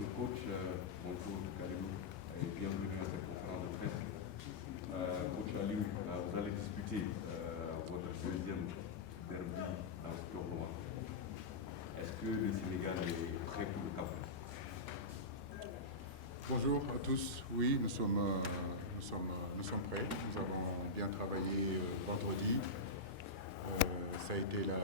le coach, bonjour Kalilou, et bienvenue à cette conférence de presse. Coach Aliou, vous allez disputer votre deuxième derby dans ce tournoi. Est-ce que le Sénégal est prêt pour le Cap? Bonjour à tous. Oui, nous sommes prêts. Nous avons bien travaillé vendredi. Ça a été la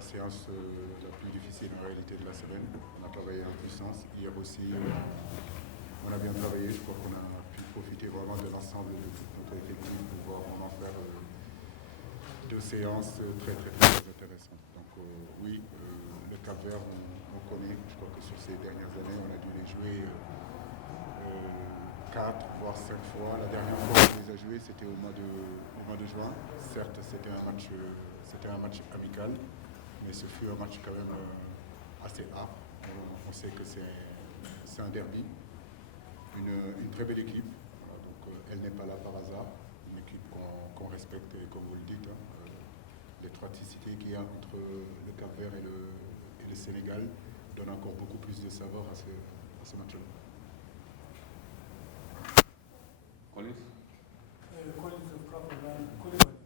séance la plus difficile en réalité de la semaine. On a travaillé en puissance. Hier aussi, on a bien travaillé. Je crois qu'on a pu profiter vraiment de l'ensemble de notre effectif pour pouvoir vraiment faire deux séances très intéressantes. Donc oui, le Cap-Vert, on connaît. Je crois que sur ces dernières années, on a dû les jouer 4 voire 5 fois. La dernière fois qu'on les a joués, c'était au mois de juin. Certes, c'était un match amical, mais ce fut un match quand même assez âpre. On sait que c'est un derby, une très belle équipe. Voilà, donc elle n'est pas là par hasard, une équipe qu'on respecte, et comme vous le dites, l'étroiticité qu'il y a entre le Cap-Vert et le Sénégal donne encore beaucoup plus de saveur à ce match-là. Collins? Collins of Capital, Coulibaly.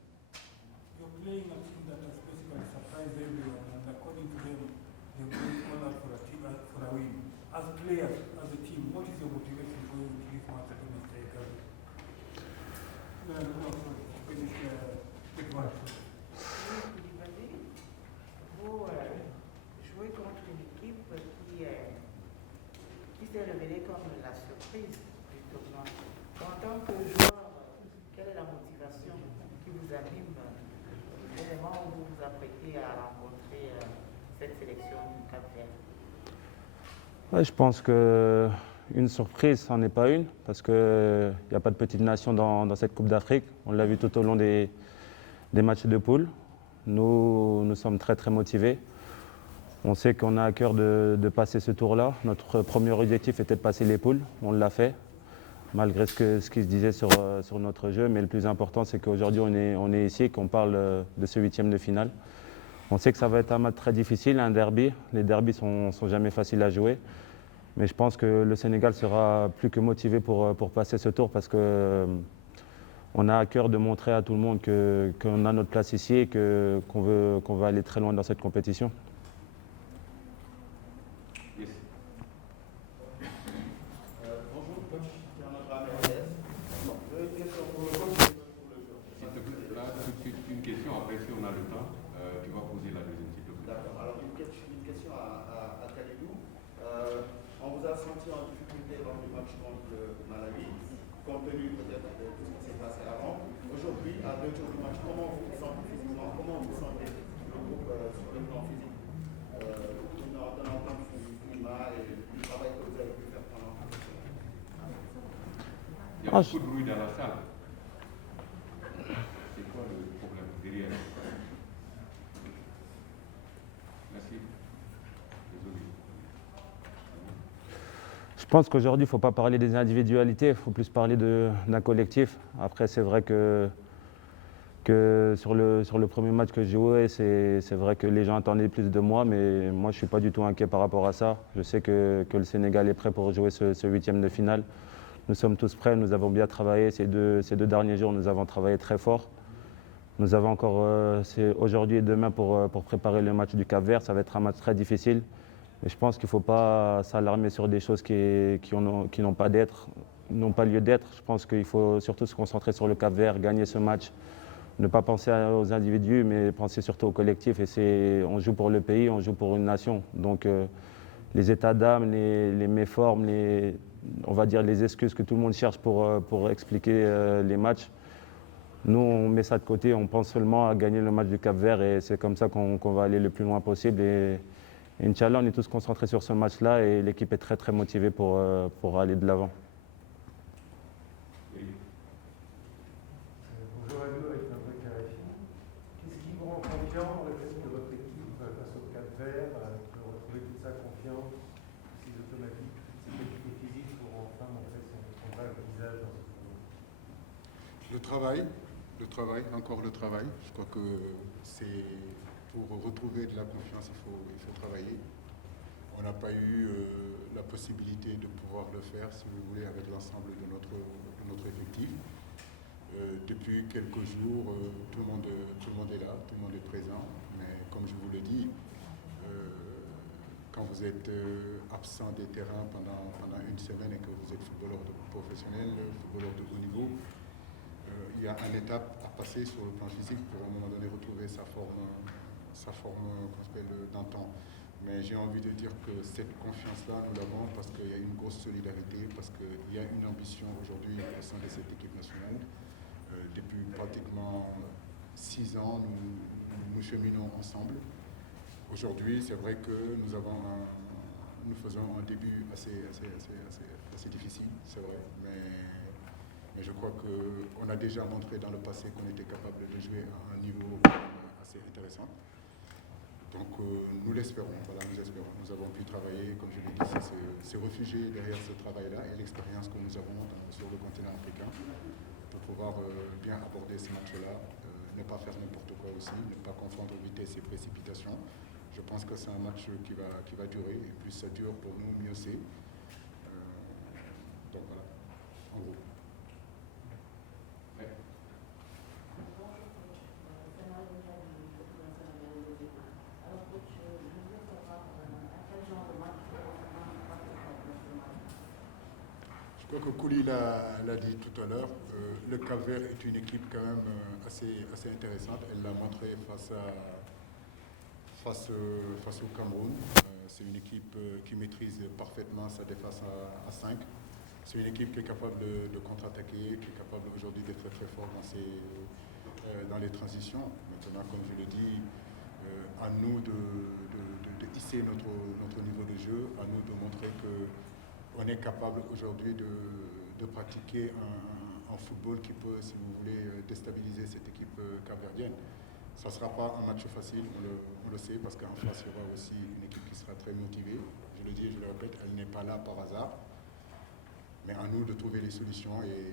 You're playing a team that has basically surprised everyone, and according to them, they're going all out for a win. As players, as a team, what is your motivation going into this match against Ghana? Vous jouez contre une équipe qui s'est révélée comme la surprise du tournoi. En tant que joueur, quelle est la motivation qui vous anime au moment où vous vous apprêtez à rencontrer cette sélection du Cap-Vert? Ouais, je pense qu'une surprise, ça n'en est pas une, parce qu'il n'y a pas de petite nation dans cette Coupe d'Afrique. On l'a vu tout au long des matchs de poule. Nous sommes très motivés. On sait qu'on a à cœur de passer ce tour-là. Notre premier objectif était de passer les poules. On l'a fait, malgré ce qui se disait sur notre jeu. Mais le plus important, c'est qu'aujourd'hui, on est ici, qu'on parle de ce huitième de finale. On sait que ça va être un match très difficile, un derby. Les derbys sont jamais faciles à jouer. Mais je pense que le Sénégal sera plus que motivé pour passer ce tour, parce qu'on a à cœur de montrer à tout le monde qu'on a notre place ici et qu'on veut aller très loin dans cette compétition. Yes. Bonjour coach, Bernard Ramirez. S'il te plaît, là, tout de suite, une question. Après, si on a le temps, tu vas poser la deuxième, s'il te plaît. D'accord. Alors, une question à Kalilou. On vous a senti en difficulté lors du match contre le Malawi, compte tenu peut-être de tout ce qui s'est passé avant. Aujourd'hui, à 2 jours du match, comment vous vous sentez physiquement? Comment vous sentez le groupe sur le plan physique? Dans l'entente du climat et du travail que vous avez pu faire pendant tout ce temps. Il y a beaucoup de bruit dans la salle. C'est quoi le problème derrière? Merci. Désolé. Je pense qu'aujourd'hui, il ne faut pas parler des individualités, il faut plus parler d'un collectif. Après, c'est vrai que sur le premier match que j'ai joué, c'est vrai que les gens attendaient plus de moi, mais moi, je ne suis pas du tout inquiet par rapport à ça. Je sais que le Sénégal est prêt pour jouer ce huitième de finale. Nous sommes tous prêts, nous avons bien travaillé. Ces deux derniers jours, nous avons travaillé très fort. Nous avons encore aujourd'hui et demain pour préparer le match du Cap-Vert. Ça va être un match très difficile. Mais je pense qu'il ne faut pas s'alarmer sur des choses qui n'ont pas lieu d'être. Je pense qu'il faut surtout se concentrer sur le Cap-Vert, gagner ce match, ne pas penser aux individus, mais penser surtout au collectif. Et on joue pour le pays, on joue pour une nation. Donc les états d'âme, les méformes, on va dire les excuses que tout le monde cherche pour expliquer les matchs, nous on met ça de côté, on pense seulement à gagner le match du Cap-Vert, et c'est comme ça qu'on va aller le plus loin possible. Et Inch'Allah, on est tous concentrés sur ce match-là et l'équipe est très motivée pour aller de l'avant. Bonjour à vous, avec un vrai Karachi. Qu'est-ce qui vous rend confiant dans le fait que votre équipe, face au Cap-Vert, peut retrouver toute sa confiance, tous ses automatiques, toutes ses qualités physiques pour enfin montrer son vrai visage dans ce tournoi? Le travail, encore le travail. Je crois que c'est pour retrouver de la confiance, il faut travailler. On n'a pas eu la possibilité de pouvoir le faire, si vous voulez, avec l'ensemble de notre effectif. Depuis quelques jours, tout le monde est là, tout le monde est présent, mais comme je vous le dis, quand vous êtes absent des terrains pendant une semaine et que vous êtes footballeur professionnel, footballeur de haut niveau, il y a une étape à passer sur le plan physique pour à un moment donné retrouver sa forme d'antan. Mais j'ai envie de dire que cette confiance-là, nous l'avons parce qu'il y a une grosse solidarité, parce qu'il y a une ambition aujourd'hui au sein de cette équipe nationale. Depuis pratiquement 6 ans, nous cheminons ensemble. Aujourd'hui, c'est vrai que nous faisons un début assez difficile, c'est vrai, mais je crois qu'on a déjà montré dans le passé qu'on était capable de jouer à un niveau assez intéressant. Donc nous l'espérons, voilà, nous espérons. Nous avons pu travailler, comme je l'ai dit, c'est réfugié derrière ce travail-là et l'expérience que nous avons sur le continent africain pour pouvoir bien aborder ce match-là, ne pas faire n'importe quoi aussi, ne pas confondre vitesse et précipitation. Je pense que c'est un match qui va durer, et plus ça dure pour nous, mieux c'est. Donc voilà, en gros. Ouais. Je crois que Kouli l'a dit tout à l'heure, le Cap-Vert est une équipe quand même assez intéressante. Elle l'a montré face au Cameroun. C'est une équipe qui maîtrise parfaitement sa défense à 5. C'est une équipe qui est capable de contre-attaquer, qui est capable aujourd'hui d'être très très fort dans les transitions. Maintenant, comme je le dis, à nous de hisser notre niveau de jeu, à nous de montrer qu'on est capable aujourd'hui de pratiquer un football qui peut, si vous voulez, déstabiliser cette équipe capverdienne. Ça ne sera pas un match facile, on le sait, parce qu'en face, il y aura aussi une équipe qui sera très motivée. Je le dis et je le répète, elle n'est pas là par hasard. Mais à nous de trouver les solutions et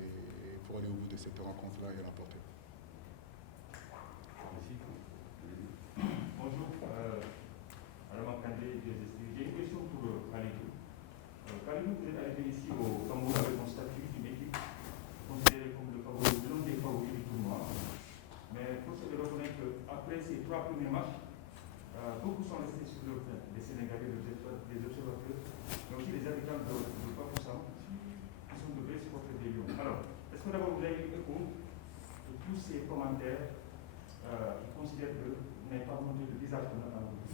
pour aller au bout de cette rencontre-là et l'emporter. Merci. Bonjour, Madame Akandé, j'ai une question pour Kalidou. Kalidou, vous êtes arrivé ici au Cameroun avec un statut d'une équipe considérée comme l'un des favoris du tournoi. Mais il faut se reconnaître qu'après ces 3 premiers matchs, beaucoup sont restés sur le terrain, les Sénégalais, les observateurs, mais aussi les habitants de Bafoussam, qui sont de vrais supporters des Lions. Alors, est-ce que d'abord vous avez eu compte de tous ces commentaires qui considèrent que vous n'avez pas montré de visage qu'on a dans le but?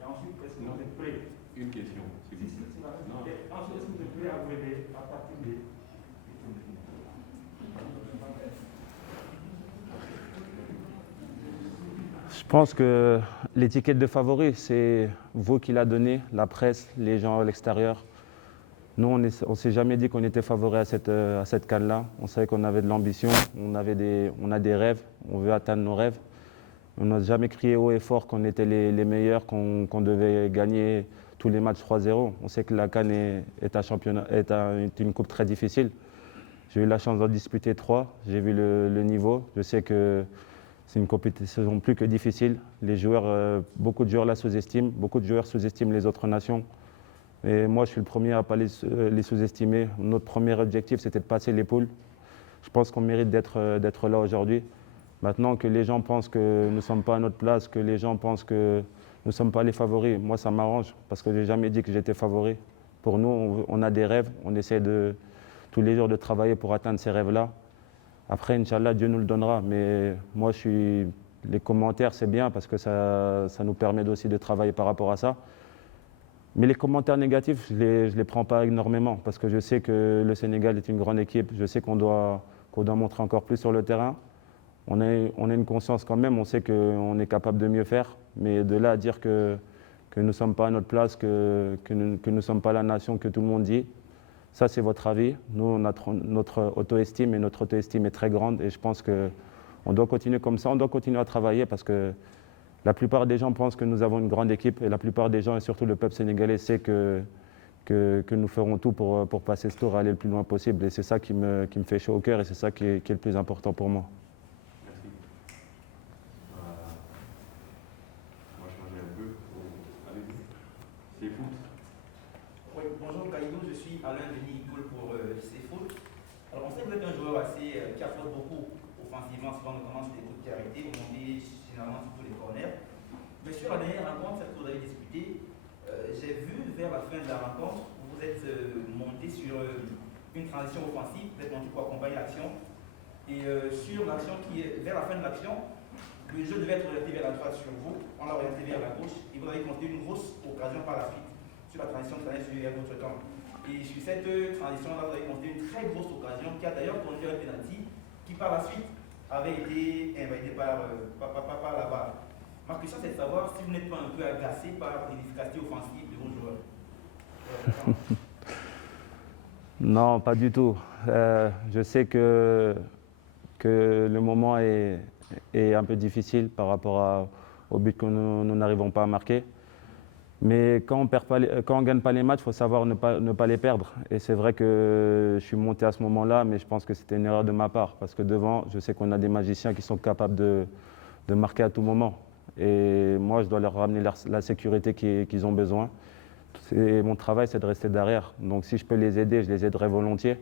Et ensuite, est-ce que vous êtes prêt? Une question. Si, c'est la même. Et ensuite, est-ce que vous êtes prêt à vous aider à partir des tours de finale? Je pense que l'étiquette de favori, c'est vous qui l'a donné, la presse, les gens à l'extérieur. Nous, on ne s'est jamais dit qu'on était favori à cette CAN-là. On savait qu'on avait de l'ambition, on a des rêves, on veut atteindre nos rêves. On n'a jamais crié haut et fort qu'on était les meilleurs, qu'on devait gagner tous les matchs 3-0. On sait que la CAN est une coupe très difficile. J'ai eu la chance d'en disputer 3, j'ai vu le niveau. Je sais que c'est une compétition plus que difficile. Les joueurs, beaucoup de joueurs la sous-estiment, beaucoup de joueurs sous-estiment les autres nations. Et moi, je suis le premier à ne pas les sous-estimer. Notre premier objectif, c'était de passer les poules. Je pense qu'on mérite d'être là aujourd'hui. Maintenant que les gens pensent que nous ne sommes pas à notre place, que les gens pensent que nous ne sommes pas les favoris, moi, ça m'arrange parce que je n'ai jamais dit que j'étais favori. Pour nous, on a des rêves, on essaie tous les jours de travailler pour atteindre ces rêves-là. Après, Inch'Allah, Dieu nous le donnera. Mais moi, les commentaires, c'est bien parce que ça nous permet aussi de travailler par rapport à ça. Mais les commentaires négatifs, je ne les prends pas énormément parce que je sais que le Sénégal est une grande équipe. Je sais qu'on doit montrer encore plus sur le terrain. On a une conscience quand même, on sait qu'on est capable de mieux faire. Mais de là à dire que nous ne sommes pas à notre place, que nous ne sommes pas la nation que tout le monde dit, ça c'est votre avis. Nous, notre auto-estime et notre auto-estime est très grande et je pense qu'on doit continuer comme ça, on doit continuer à travailler parce que la plupart des gens pensent que nous avons une grande équipe et la plupart des gens, et surtout le peuple sénégalais, sait que nous ferons tout pour passer ce tour et aller le plus loin possible. Et c'est ça qui me fait chaud au cœur et c'est ça qui est le plus important pour moi. Merci. On va changer un peu. Allez-y. C'est foot. Oui, bonjour Kalidou, je suis Alain Denis Nicole pour CFoot. Alors on sait que vous êtes un joueur qui apporte beaucoup offensivement, souvent notamment sur les coups de pied arrêtés, vous montez généralement sur tous les corners. Mais sur la dernière rencontre, celle que vous avez disputée, j'ai vu vers la fin de la rencontre, vous êtes monté sur une transition offensive, vous êtes monté pour accompagner l'action. Et sur l'action vers la fin de l'action, le jeu devait être orienté vers la droite sur vous, on l'a orienté vers la gauche, et vous avez compté une grosse occasion par la suite sur la transition que vous avez suivie à votre temps. Et sur cette transition-là, vous avez compté une très grosse occasion qui a d'ailleurs conduit à un penalty qui par la suite avait été invalidé par la barre. Ma question c'est de savoir si vous n'êtes pas un peu agacé par l'efficacité offensive de vos joueurs. Non, pas du tout. Je sais que le moment est un peu difficile par rapport au but que nous n'arrivons pas à marquer. Mais quand on ne gagne pas les matchs, il faut savoir ne pas les perdre. Et c'est vrai que je suis monté à ce moment-là, mais je pense que c'était une erreur de ma part. Parce que devant, je sais qu'on a des magiciens qui sont capables de marquer à tout moment. Et moi, je dois leur ramener la sécurité qu'ils ont besoin. Mon travail, c'est de rester derrière. Donc si je peux les aider, je les aiderai volontiers.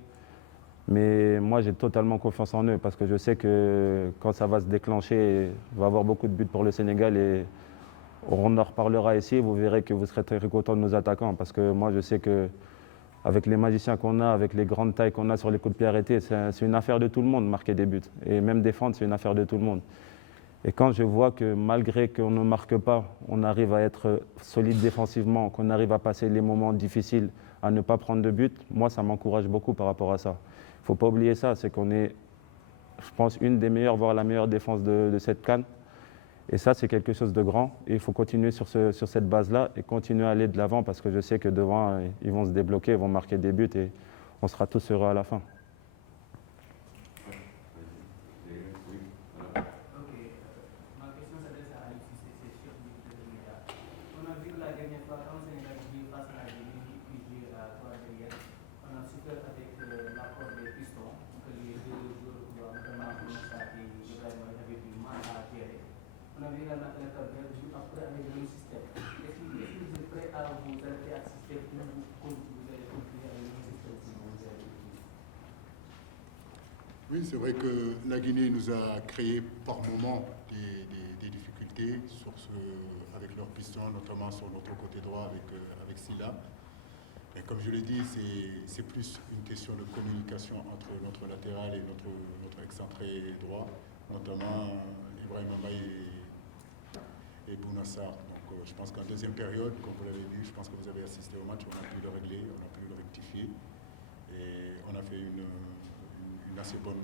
Mais moi, j'ai totalement confiance en eux parce que je sais que quand ça va se déclencher, il va y avoir beaucoup de buts pour le Sénégal et on en reparlera ici. Vous verrez que vous serez très contents de nos attaquants parce que moi, je sais qu'avec les magiciens qu'on a, avec les grandes tailles qu'on a sur les coups de pied arrêtés, c'est une affaire de tout le monde, marquer des buts. Et même défendre, c'est une affaire de tout le monde. Et quand je vois que malgré qu'on ne marque pas, on arrive à être solide défensivement, qu'on arrive à passer les moments difficiles, à ne pas prendre de but, moi, ça m'encourage beaucoup par rapport à ça. Il ne faut pas oublier ça, c'est qu'on est, je pense, une des meilleures, voire la meilleure défense de cette CAN. Et ça, c'est quelque chose de grand. Et il faut continuer sur cette base-là et continuer à aller de l'avant parce que je sais que devant, ils vont se débloquer, ils vont marquer des buts et on sera tous heureux à la fin. Oui, c'est vrai que la Guinée nous a créé par moments des difficultés avec leurs pistons, notamment sur notre côté droit avec Silla. Et comme je l'ai dit, c'est plus une question de communication entre notre latéral et notre excentré droit, notamment Ibrahim Mbaye et Bounassar. Donc je pense qu'en deuxième période, comme vous l'avez vu, je pense que vous avez assisté au match, on a pu le régler, on a pu le rectifier. Et on a fait une assez bonne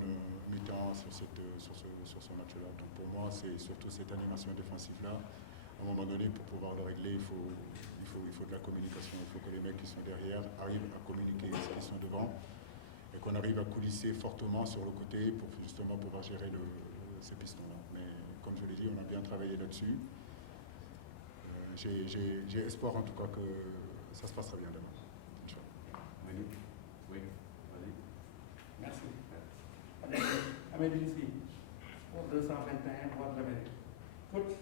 mi-temps sur ce match-là. Donc pour moi, c'est surtout cette animation défensive-là. À un moment donné, pour pouvoir le régler, il faut de la communication. Il faut que les mecs qui sont derrière arrivent à communiquer ceux qui sont devant et qu'on arrive à coulisser fortement sur le côté pour justement pouvoir gérer ces pistons-là. Mais comme je l'ai dit, on a bien travaillé là-dessus. J'ai espoir en tout cas que ça se passera bien demain. Manu? Oui, vas-y. Merci. Amélie ici, pour 221, voire de l'Amérique. Coach,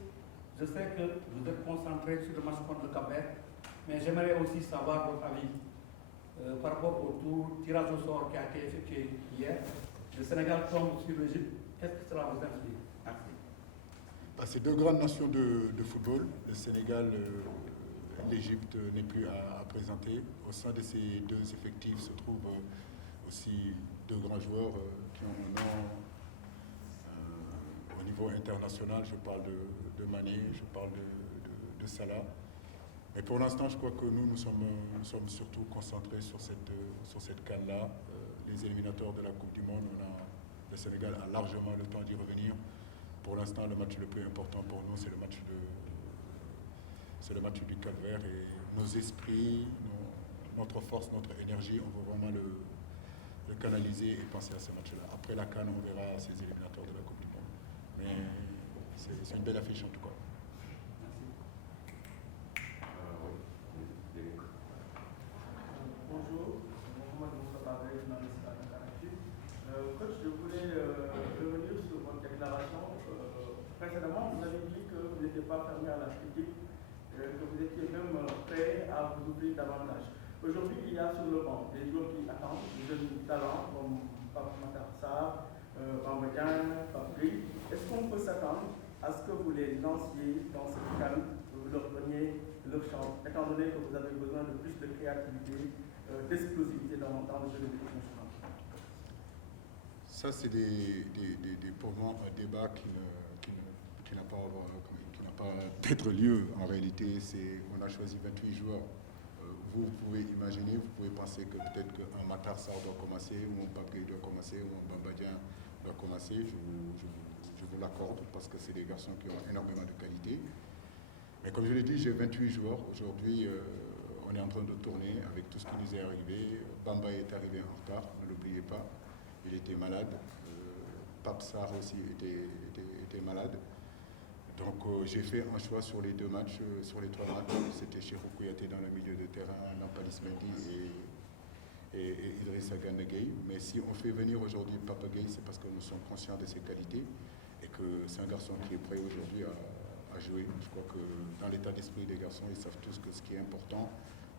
je sais que vous êtes concentré sur le match contre le Cap-Vert, mais j'aimerais aussi savoir votre avis par rapport au tirage au sort qui a été effectué hier. Le Sénégal tombe sur l'Égypte. Qu'est-ce que cela vous inspire? Merci. C'est deux grandes nations de football. Le Sénégal, l'Égypte n'est plus à présenter. Au sein de ces deux effectifs se trouvent aussi deux grands joueurs qui ont un nom au niveau international. Je parle de Mané, je parle de Salah. Mais pour l'instant, je crois que nous sommes surtout concentrés sur cette CAN-là. Les éliminateurs de la Coupe du Monde, le Sénégal a largement le temps d'y revenir. Pour l'instant, le match le plus important pour nous, c'est le match du Cap-Vert. Et nos esprits, notre force, notre énergie, on veut vraiment le canaliser et penser à ce match-là. Après la CAN, on verra ces éliminateurs de la Coupe du Monde. Mais c'est une belle affiche en tout cas. Bonjour, coach, je voulais revenir sur votre déclaration. Précédemment, vous avez dit que vous n'étiez pas fermé à la critique, que vous étiez même prêt à vous ouvrir davantage. Aujourd'hui, il y a sur le banc des joueurs qui attendent, des jeunes talents comme Pape Matar Sarr, Bambadjan, Pape Gueye. Est-ce qu'on peut s'attendre à ce que vous les lanciez dans cette calme, que vous leur donniez leur chance, étant donné que vous avez besoin de plus de créativité, d'explosivité dans le jeu de l'équipe nationale? Ça, c'est pour moi un débat qui n'a pas d'être lieu en réalité. On a choisi 28 joueurs. Vous pouvez imaginer, vous pouvez penser que peut-être qu'un Matar Sarr doit commencer, ou un Pape Gueye doit commencer, ou un Bambadjan doit commencer. Je vous l'accorde parce que c'est des garçons qui ont énormément de qualité. Mais comme je l'ai dit, j'ai 28 joueurs. Aujourd'hui, on est en train de tourner avec tout ce qui nous est arrivé. Bamba est arrivé en retard, ne l'oubliez pas. Il était malade. Pape Sarr aussi était malade. Donc j'ai fait un choix sur les 2 matchs, sur les 3 matchs. C'était Cheikhou Kouyaté dans le milieu de terrain, Nampalys Mendy et Idrissa Gana Gueye. Mais si on fait venir aujourd'hui Pape Gueye, c'est parce que nous sommes conscients de ses qualités et que c'est un garçon qui est prêt aujourd'hui à jouer. Je crois que dans l'état d'esprit des garçons, ils savent tous que ce qui est important,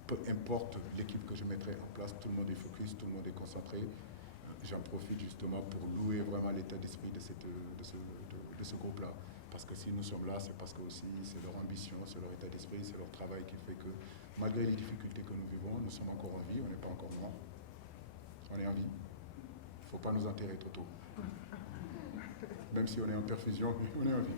peu importe l'équipe que je mettrai en place, tout le monde est focus, tout le monde est concentré. J'en profite justement pour louer vraiment l'état d'esprit de ce groupe-là. Parce que si nous sommes là, c'est parce que aussi c'est leur ambition, c'est leur état d'esprit, c'est leur travail qui fait que malgré les difficultés que nous vivons, nous sommes encore en vie, on n'est pas encore morts. On est en vie. Il ne faut pas nous enterrer trop tôt. Même si on est en perfusion, on est en vie.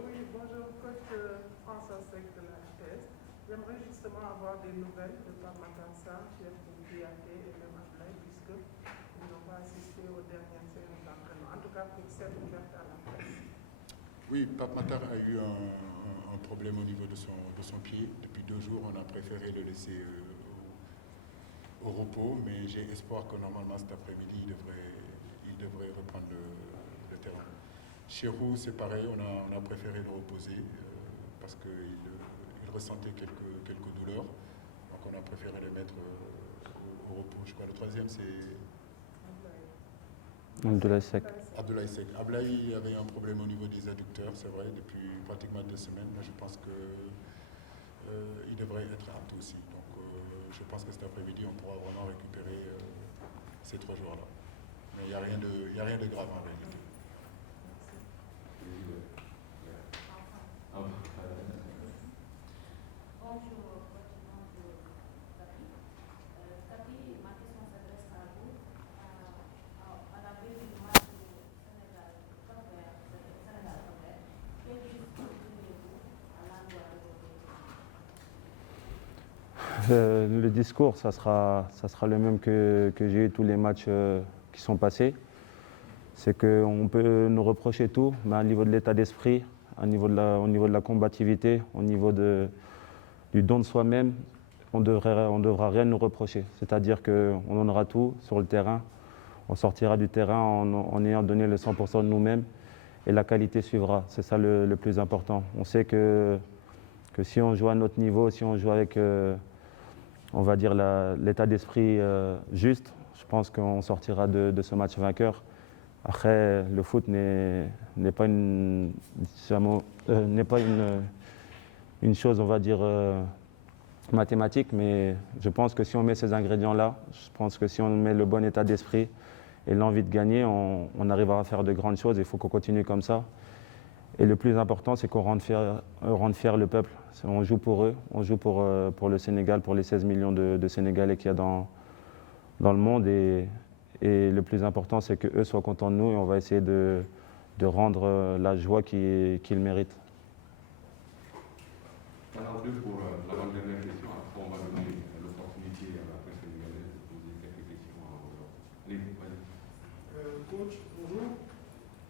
Oui, bonjour, coach François Sec de la RTS. J'aimerais justement avoir des nouvelles de Pape Matar Sarr, Cheikhou Kouyaté et même Ablaye, puisque ils n'ont pas assisté aux dernières séances d'entraînement. En tout cas, pour cette ouverte à la presse. Oui, Pape Matar a eu un problème au niveau de son pied. Depuis 2 jours, on a préféré le laisser au repos, mais j'ai espoir que normalement cet après-midi, il devrait reprendre le terrain. Cheikhou, c'est pareil, on a préféré le reposer parce qu'il ressentait quelques douleurs. Donc on a préféré le mettre au repos. Je crois le 3e, c'est Abdoulaye Seck. Abdoulaye Seck. Ablaye avait un problème au niveau des adducteurs, c'est vrai, depuis pratiquement 2 semaines. Mais je pense qu'il devrait être apte aussi. Donc je pense que cet après-midi, on pourra vraiment récupérer ces 3 joueurs-là. Mais il n'y a rien de grave en réalité. Bonjour, Tapi. Tapi, ma question s'adresse à vous. À la veille du match du Sénégal-Cap-Vert, quel discours donnez-vous à l'endroit de vos Le discours, ça sera le même que j'ai eu tous les matchs qui sont passés. C'est qu'on peut nous reprocher tout, mais au niveau de l'état d'esprit, au niveau de la combativité, au niveau du don de soi-même, on devra rien nous reprocher. C'est-à-dire qu'on donnera tout sur le terrain, on sortira du terrain en ayant donné le 100% de nous-mêmes et la qualité suivra. C'est ça le plus important. On sait que si on joue à notre niveau, si on joue avec, on va dire, l'état d'esprit juste, je pense qu'on sortira de ce match vainqueur. Après, le foot n'est pas une chose, on va dire, mathématique, mais je pense que si on met ces ingrédients-là, je pense que si on met le bon état d'esprit et l'envie de gagner, on arrivera à faire de grandes choses. Il faut qu'on continue comme ça. Et le plus important, c'est qu'on rende fier le peuple. On joue pour eux, on joue pour le Sénégal, pour les 16 millions de Sénégalais qu'il y a dans le monde. Et le plus important, c'est qu'eux soient contents de nous et on va essayer de rendre la joie qu'ils méritent. Alors, pour l'avant-dernière question, après on va donner l'opportunité à la presse sénégalaise de poser quelques questions à Europe. Allez, vas-y. Coach, bonjour.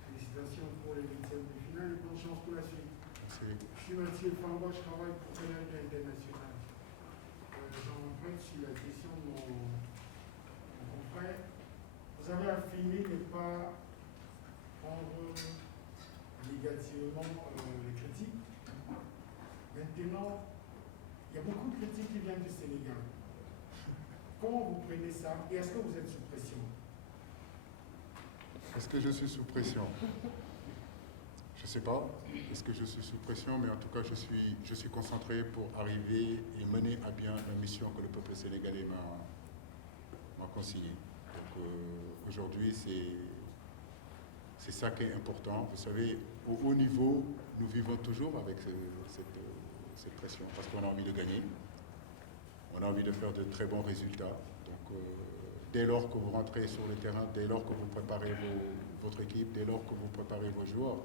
Félicitations pour les 8e de finale et bonne chance pour la suite. Merci. Je suis Mathieu Famba, je travaille pour Canal International. J'emprunte sur la question de mon confrère. Vous avez affirmé ne pas prendre négativement les critiques. Maintenant, il y a beaucoup de critiques qui viennent du Sénégal. Comment vous prenez ça et est-ce que vous êtes sous pression? Est-ce que je suis sous pression? Je ne sais pas, est-ce que je suis sous pression, mais en tout cas, je suis concentré pour arriver et mener à bien la mission que le peuple sénégalais m'a consignée. Donc aujourd'hui, c'est ça qui est important. Vous savez, au haut niveau, nous vivons toujours avec cette pression parce qu'on a envie de gagner, on a envie de faire de très bons résultats. Donc dès lors que vous rentrez sur le terrain, dès lors que vous préparez votre équipe, dès lors que vous préparez vos joueurs,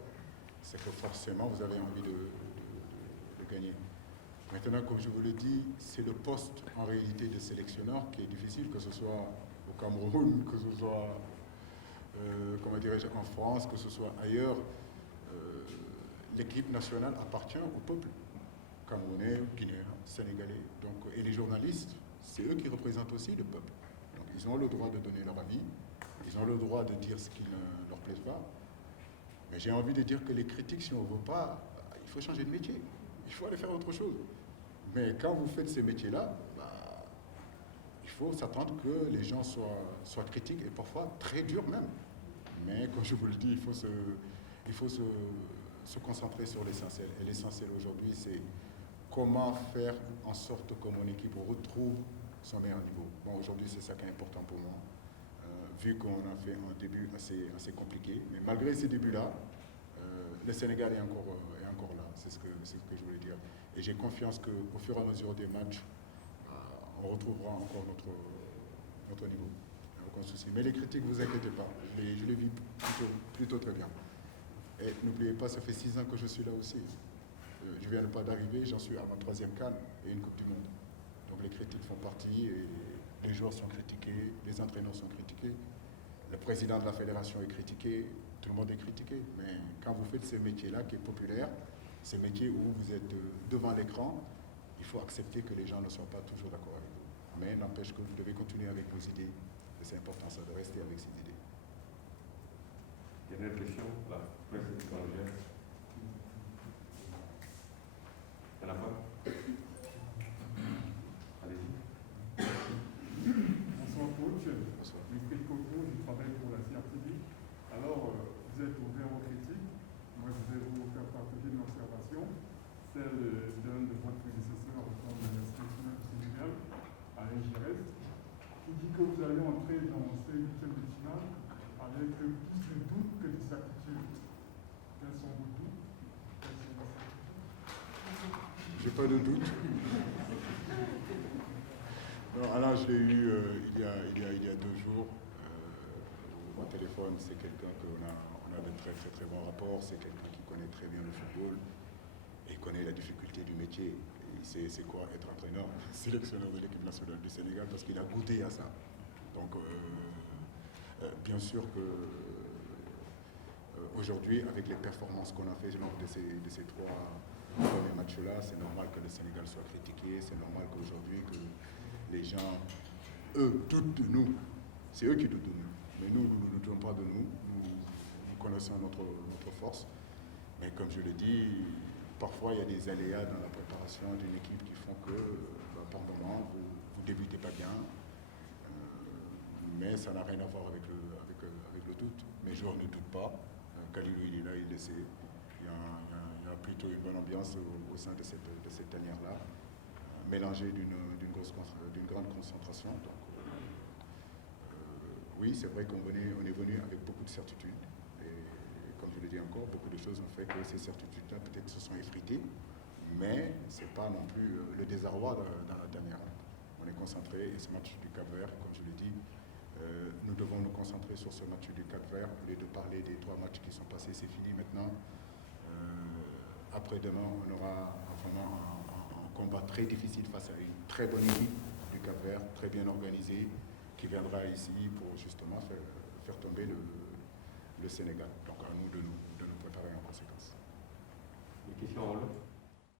c'est que forcément vous avez envie de gagner. Maintenant, comme je vous le dis, c'est le poste en réalité de sélectionneur qui est difficile, que ce soit au Cameroun, que ce soit comment dirais-je, en France, que ce soit ailleurs. L'équipe nationale appartient au peuple camerounais, guinéen, sénégalais. Donc, et les journalistes, c'est eux qui représentent aussi le peuple. Donc ils ont le droit de donner leur avis, ils ont le droit de dire ce qui ne leur plaît pas. Mais j'ai envie de dire que les critiques, si on ne veut pas, il faut changer de métier. Il faut aller faire autre chose. Mais quand vous faites ces métiers-là, il faut s'attendre que les gens soient critiques et parfois très durs même. Mais comme je vous le dis, il faut se concentrer sur l'essentiel. Et l'essentiel aujourd'hui, c'est comment faire en sorte que mon équipe retrouve son meilleur niveau. Bon, aujourd'hui, c'est ça qui est important pour moi. Vu qu'on a fait un début assez compliqué. Mais malgré ces débuts-là, le Sénégal est encore là. C'est ce que je voulais dire. Et j'ai confiance qu'au fur et à mesure des matchs, on retrouvera encore notre niveau. Aucun souci. Mais les critiques, ne vous inquiétez pas. Je les vis plutôt très bien. Et n'oubliez pas, ça fait 6 ans que je suis là aussi. Je viens pas d'arriver, j'en suis à ma 3e CAN et une Coupe du Monde. Donc les critiques font partie, et les joueurs sont critiqués, les entraîneurs sont critiqués, le président de la fédération est critiqué, tout le monde est critiqué. Mais quand vous faites ce métier-là qui est populaire, ces métiers où vous êtes devant l'écran, il faut accepter que les gens ne soient pas toujours d'accord avec vous. Mais n'empêche que vous devez continuer avec vos idées. Et c'est important ça, de rester avec ces idées. Dernière question, la presse étrangère. Il y en a pas? Allez-y. Bonsoir coach. Bonsoir. Wilfried Coco, je travaille pour la CRTV. Alors, vous êtes ouvert aux critiques. Moi, je vais vous faire partager une observation, celle d'un de votre prédécesseur comme sélectionneur du Sénégal, Alain Giresse, qui dit que vous allez entrer dans ces 8e de finale avec plus de doutes que de certitudes. Quels sont vos doutes? J'ai pas de doute. Non, Alain, je l'ai eu il y a 2 jours au téléphone. C'est quelqu'un qu'on a de très très bons rapports. C'est quelqu'un qui connaît très bien le football et connaît la difficulté du métier. Il sait c'est quoi être entraîneur, sélectionneur de l'équipe nationale du Sénégal, parce qu'il a goûté à ça. Donc, bien sûr que aujourd'hui, avec les performances qu'on a fait lors de ces 3 premiers matchs-là, c'est normal que le Sénégal soit critiqué, c'est normal qu'aujourd'hui que les gens, eux, doutent de nous. C'est eux qui doutent de nous. Mais nous ne doutons pas de nous. Nous connaissons notre force. Mais comme je le dis, parfois il y a des aléas dans la préparation d'une équipe qui font que, par moment, vous ne débutez pas bien. Mais ça n'a rien à voir avec le doute. Mes joueurs ne doutent pas. Kalilou, il est là, il le sait. Il y a plutôt une bonne ambiance au sein de cette tanière-là, mélangée d'une grande concentration. Donc, oui, c'est vrai qu'on est venu avec beaucoup de certitudes. Et comme je le dis encore, beaucoup de choses ont fait que ces certitudes-là peut-être se sont effritées, mais ce n'est pas non plus le désarroi dans la tanière. On est concentré, et ce match du Cap-Vert, comme je l'ai dit, nous devons nous concentrer sur ce match du Cap-Vert, au lieu de parler des 3 matchs qui sont passés, c'est fini maintenant. Après-demain, on aura vraiment un combat très difficile face à une très bonne équipe du Cap-Vert, très bien organisée, qui viendra ici pour justement faire tomber le Sénégal. Donc à nous de nous préparer en conséquence. Des questions en haut?